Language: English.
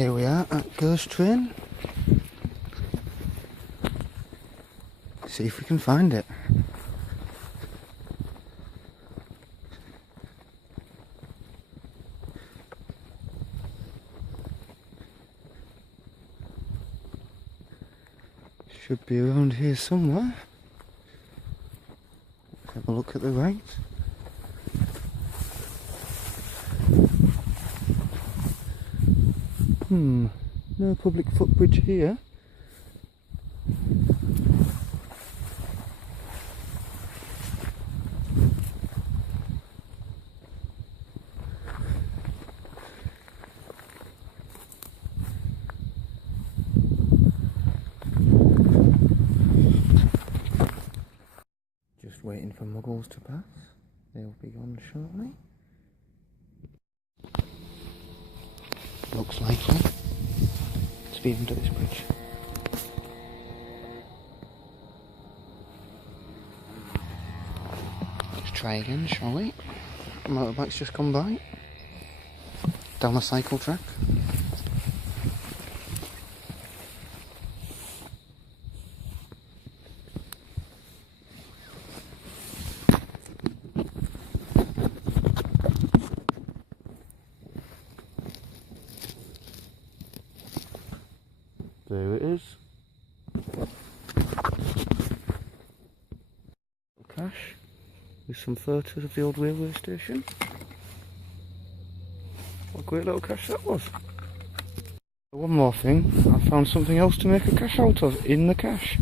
Here we are at Ghost Train. See if we can find it. Should be around here somewhere. Let's have a look at the right. No public footbridge here. Just waiting for Muggles to pass. They'll be on shortly. Looks likely to be under this bridge. Let's try again, shall we? Motorbike's just come by. Down the cycle track. There it is. Cache with some photos of the old railway station. What a great little cache that was. One more thing, I found something else to make a cache out of in the cache.